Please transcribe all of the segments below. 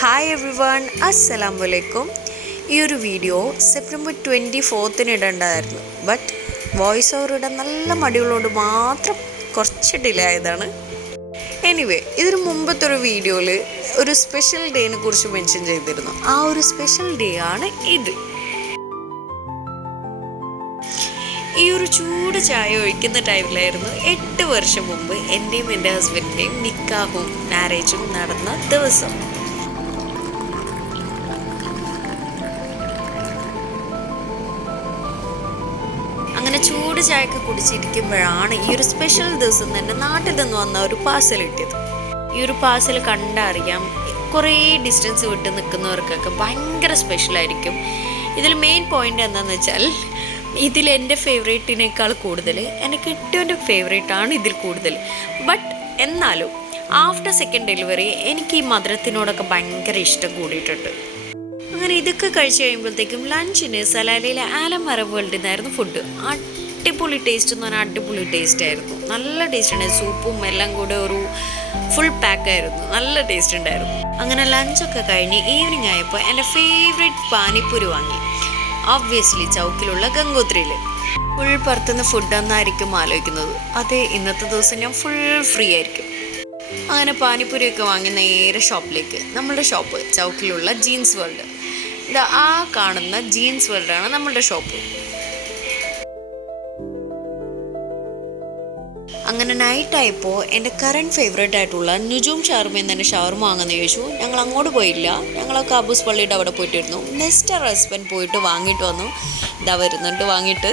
Hi every one, അസ്സലാമലൈക്കും. ഈ ഒരു വീഡിയോ സെപ്റ്റംബർ 24 ഇടേണ്ടതായിരുന്നു. ബട്ട് വോയിസ് ഓവർ ഇടാൻ നല്ല മടികളോട് മാത്രം കുറച്ച് ഡിലേ ആയതാണ്. എനിവേ, ഇതിന് മുമ്പത്തെ ഒരു വീഡിയോയിൽ ഒരു സ്പെഷ്യൽ ഡേനെ കുറിച്ച് മെൻഷൻ ചെയ്തിരുന്നു. ആ ഒരു സ്പെഷ്യൽ ഡേ ആണ് ഇത്. ഈ ഒരു ചൂട് ചായ ഒഴിക്കുന്ന ടൈമിലായിരുന്നു 8 വർഷം മുമ്പ് എൻ്റെയും എൻ്റെ ഹസ്ബൻഡിൻ്റെയും നിക്കാഹും മാരേജും നടന്ന ദിവസം. അങ്ങനെ ചൂട് ചായയൊക്കെ കുടിച്ചിരിക്കുമ്പോഴാണ് ഈ ഒരു സ്പെഷ്യൽ ദിവസം തന്നെ നാട്ടിൽ നിന്ന് വന്ന ഒരു പാഴ്സൽ കിട്ടിയത്. ഈ ഒരു പാഴ്സൽ കണ്ടറിയാം, കുറേ ഡിസ്റ്റൻസ് വിട്ട് നിൽക്കുന്നവർക്കൊക്കെ ഭയങ്കര സ്പെഷ്യലായിരിക്കും. ഇതിൽ മെയിൻ പോയിൻ്റ് എന്താണെന്ന് വെച്ചാൽ, ഇതിൽ എൻ്റെ ഫേവറേറ്റിനേക്കാൾ കൂടുതൽ എൻ്റെ കെട്ടിയവൻ്റെ ഫേവറേറ്റാണ് ഇതിൽ കൂടുതൽ. ബട്ട് എന്നാലും ആഫ്റ്റർ സെക്കൻഡ് ഡെലിവറി എനിക്ക് ഈ മധുരത്തിനോടൊക്കെ ഭയങ്കര ഇഷ്ടം കൂടിയിട്ടുണ്ട്. അങ്ങനെ ഇതൊക്കെ കഴിച്ച് കഴിയുമ്പോഴത്തേക്കും ലഞ്ചിന് സലാലയിലെ ആലമര വേൾഡിൽ നിന്നായിരുന്നു ഫുഡ്. അടിപൊളി ടേസ്റ്റ് എന്ന് പറഞ്ഞാൽ അടിപൊളി ടേസ്റ്റ് ആയിരുന്നു. നല്ല ടേസ്റ്റ് ഉണ്ടായിരുന്നു. സൂപ്പും എല്ലാം കൂടെ ഒരു ഫുൾ പാക്കായിരുന്നു. നല്ല ടേസ്റ്റ് ഉണ്ടായിരുന്നു. അങ്ങനെ ലഞ്ചൊക്കെ കഴിഞ്ഞ് ഈവനിങ് ആയപ്പോൾ എൻ്റെ ഫേവറേറ്റ് പാനിപ്പൂരി വാങ്ങി. ഒബ്വിയസ്ലി ചൗക്കിലുള്ള ഗംഗോത്രിയിൽ. ഫുൾ പുറത്തുനിന്ന് ഫുഡ് എന്നായിരിക്കും ആലോചിക്കുന്നത്. അതെ, ഇന്നത്തെ ദിവസം ഞാൻ ഫുൾ ഫ്രീ ആയിരിക്കും. അങ്ങനെ പാനിപ്പൂരിയൊക്കെ വാങ്ങി നേരെ ഷോപ്പിലേക്ക്. നമ്മളുടെ ഷോപ്പ് ചൗക്കിലുള്ള ജീൻസ് വേൾഡ്. ഇതാ ആ കാണുന്ന ജീൻസ് വേൾഡാണ് നമ്മളുടെ ഷോപ്പ്. അങ്ങനെ നൈറ്റായപ്പോൾ എൻ്റെ കറണ്ട് ഫേവറേറ്റ് ആയിട്ടുള്ള നുജൂം ഷവർമയിൽ തന്നെ ഷവർമ വാങ്ങുന്ന ചോദിച്ചു. ഞങ്ങൾ അങ്ങോട്ട് പോയില്ല, ഞങ്ങളൊക്കെ അബൂസ് പള്ളിയുടെ അവിടെ പോയിട്ടിരുന്നു. നെക്സ്റ്റ് ഹസ്ബൻഡ് പോയിട്ട് വാങ്ങിയിട്ട് വന്നു. ഇതാ വരുന്നുണ്ട് വാങ്ങിയിട്ട്.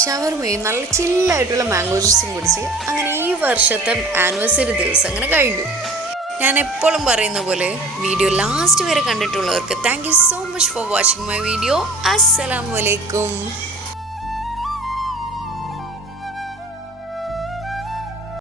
ഷവർമയും നല്ല ചില്ലായിട്ടുള്ള മാംഗോ ജ്യൂസും കുടിച്ച് അങ്ങനെ ഈ വർഷത്തെ ആനിവേഴ്സറി ദിവസം അങ്ങനെ കഴിഞ്ഞു. ഞാൻ എപ്പോഴും പറയുന്ന പോലെ വീഡിയോ ലാസ്റ്റ് വരെ കണ്ടിട്ടുള്ളവർക്ക് thank you so much for watching my video. അസ്സലാമു അലൈക്കും.